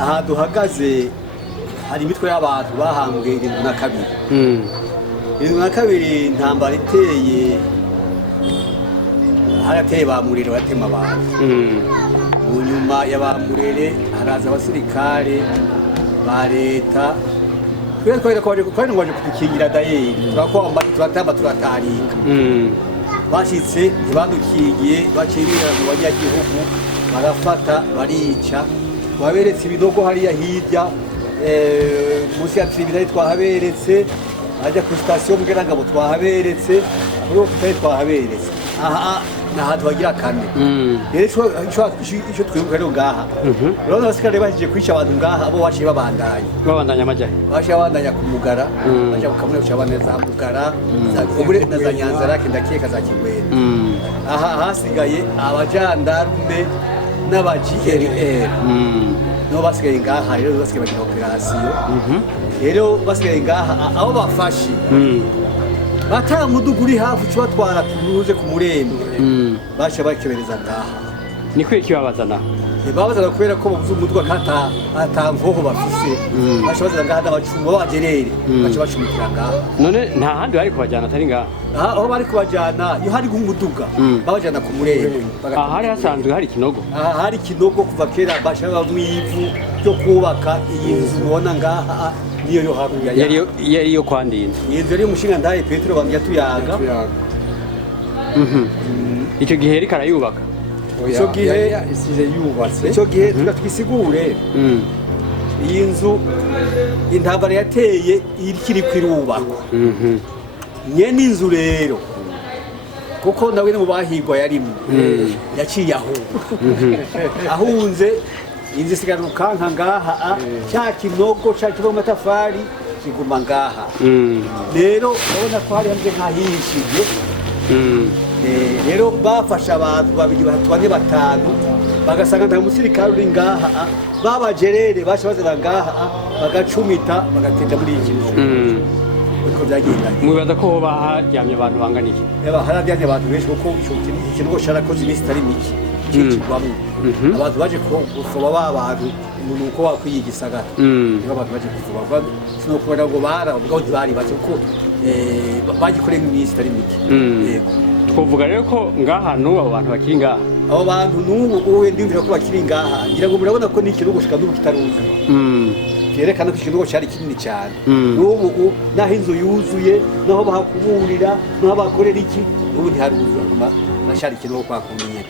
aha duhagaze hari imitwe y'abantu bahambwe 72 72 intambara iteye harateye bamurere batema abantu mu nyuma y'abamurere haraza abasirikare ba leta twere kwaje kudukingira dayeri turakomba turatamba turatarika bashitse ntibadukigiye bakirira mu banyagihugu barafata barica twaberetse ibinogo hariya hirya musi ya tribunal twahaberetse ajya ku station Mugerangabo twahaberetse muri ofite twahaberetse aha naha twagira kane rero ico twibuka rero ngaha rero abasikare bashije kwica abantu ngaha abo baciye babandanya amajahe baciye babandanya ku Mugara baje bukamure cy'abaneza Mugara za Kobure na za Nyanzarake ndakeka za Kigwena aha hasigaye abajandarume n'aba-GRR no basigaye ngaha rero basigaye bagira operation rero basigaye ngaha abo bafashe batara muduguri hafu cyo batwara kuruze ku murembe basha bakebereza ngaha niko ikibabazana babazana kubera ko bavuze umutwe kata atangoho bafise basha bazana ngaha abacumba bagerere bacha bacumikira ngaha none nta handi bari kubajyana atari ngaha aho bari kubajyana yo hari gumuduga babajyana ku murembe hari hasanzwe hari kinogo hari kinogo kuva kera basha bamwivu cyo kubaka iyi nzu ubona ngaha niyo yo hakurya yari yo kwandinda iyo nzu yari umushinga ndaye Petero bamya tuyaga icyo gihe reka arayubaka icyo gihe isize yubatse icyo gihe twisigure iyi nzu intambara yateye ikiri kwirubakwa nyene inzu rero kuko nawe mu bahigwa yarimwe yaciye ahunze inzi sigaruka ngaha cya kinogo cya kilometafari kiguma ngaha rero urabona ko hari hanze nkahishije rero bafasha abantu babiri batwane batanu bagasanga nta musirikare uri ngaha babagerere bashabazana ngaha bagacumita bagatenda muri iki uko byagenda mubaza ko baharyamye abantu bangana iki hararyamye abantu benshi kuko ikintu cyarakoze iminsi itari mike kigwamo abantu baje kufoba babantu umuntu uko wakwiyiga isagara niba abantu baje kufoba sino kubera ngo ubwo ntibari baje kuko bagikoreye iminsi itari mike yego twovuga rero ko ngaha n'ubu abo bantu bakiri ngaha abo bantu n'ubu wowe ndimvira ko bakiri ngaha ngira ngo murabona ko ni ikirugo shika n'ubu kitaruzuye cyerekana ko ikirugo cyari kinini cyane n'ubu naho inzu yuzuye naho bahakuburira naho bakorera iki n'ubu ntiharuzuye kuma nashari ikirugo kwakumenye